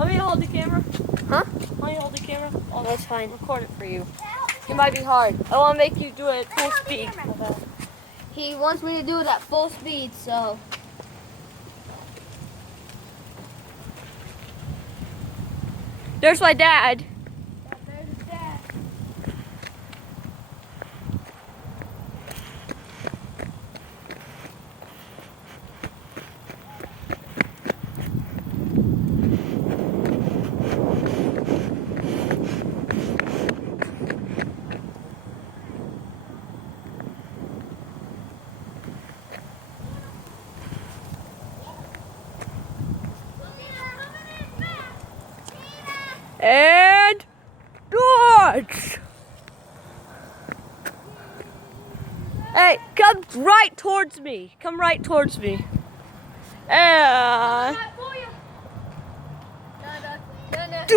Want me to hold the camera? Huh? Want me to hold the camera? I'll That's fine. record it for you. It might be hard. I want to make you do it at full speed. He wants me to do it at full speed, so. There's my dad. And dodge! Hey, come right towards me. Come right towards me. And dodge!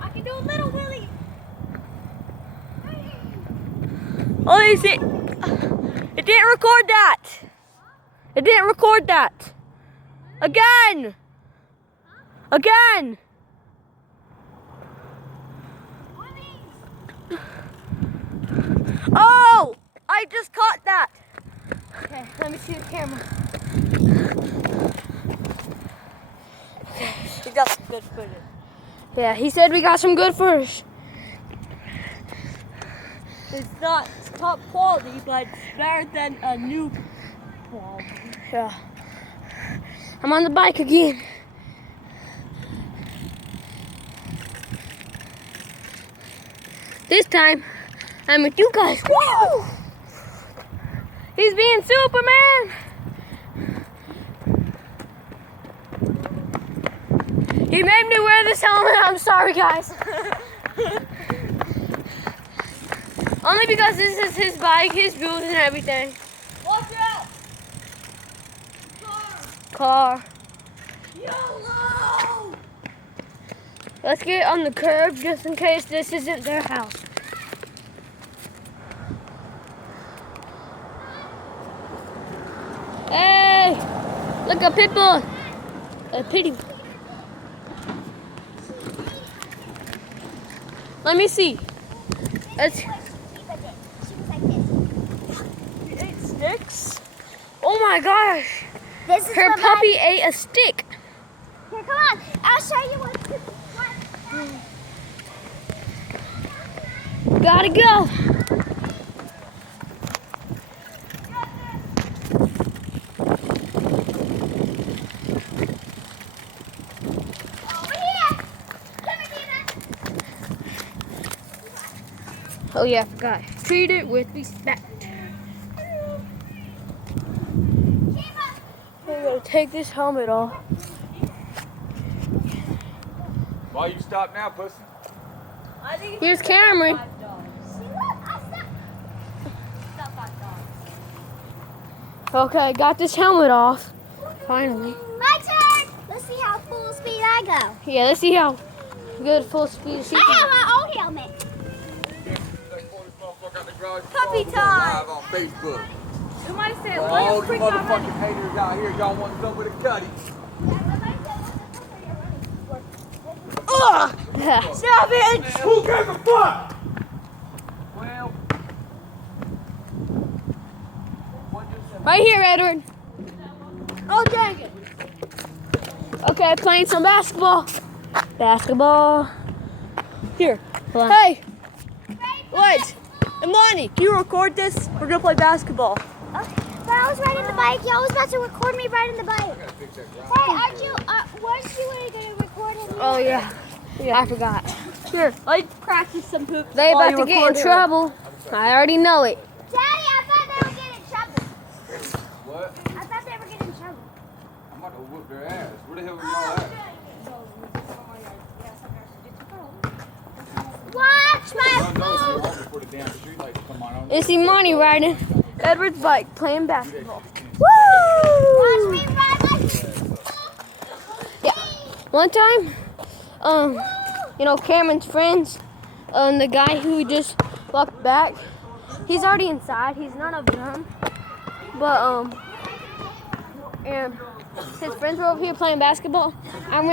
I can do a little Willie. Oh, is it? It didn't record that. It didn't record that. Again! Again! Oh! I just caught that. Okay, let me see the camera. We got some good footage. Yeah, he said we got some good footage. It's not top quality, but it's better than a new quality. Yeah. I'm on the bike again. This time, I'm with you guys. Woo! He's being Superman. He made me wear this helmet. I'm sorry, guys. Only because this is his bike, his rules and everything. Watch out! Car. YOLO! Let's get on the curb just in case this isn't their house. Hey! Look, a pit bull. A pity. Let me see. Let's. She ate sticks? Oh my gosh! This is Her what puppy ate a stick. Here, come on. I'll show you what. Gotta go. Over here. Come here, Tina. Oh yeah, I forgot. Treat it with respect. I'm gonna take this helmet off. Why you stop now, pussy? I think it's Here's Cameron. See what? I stopped. Okay, got this helmet off. Finally. My turn. Let's see how full speed I go. Yeah, let's see how good full speed she I can. have my own helmet. Puppy time. Live on Facebook. You might say, For all you motherfucking haters out here, y'all want some with a cutty. Ugh! Savage! Who gives a fuck? Well, Right here, Edward. Oh, dang it. Okay, playing some basketball. Basketball. Here. Hold on. Hey! Wait! Imani, can you record this? We're gonna play basketball. Okay. But I was riding the bike. Y'all was about to record me riding the bike. Hey, aren't you? Weren't you going to record me? Oh yeah. Yeah, I forgot. Here, let's practice some hoops. They while about you to get in record her. trouble. I already know it. Daddy, I thought they would get in trouble. what? I thought they were getting in trouble. I'm about to whoop their ass. Where the hell are y'all at? Watch my Y'all know phone. it's walking for the damn street light to come on. It's Imani riding Edward's bike, playing basketball. Watch me ride my. Yeah. One time, you know, Cameron's friends, the guy who just walked back, he's already inside. He's none of them. But, and His friends were over here playing basketball. I'm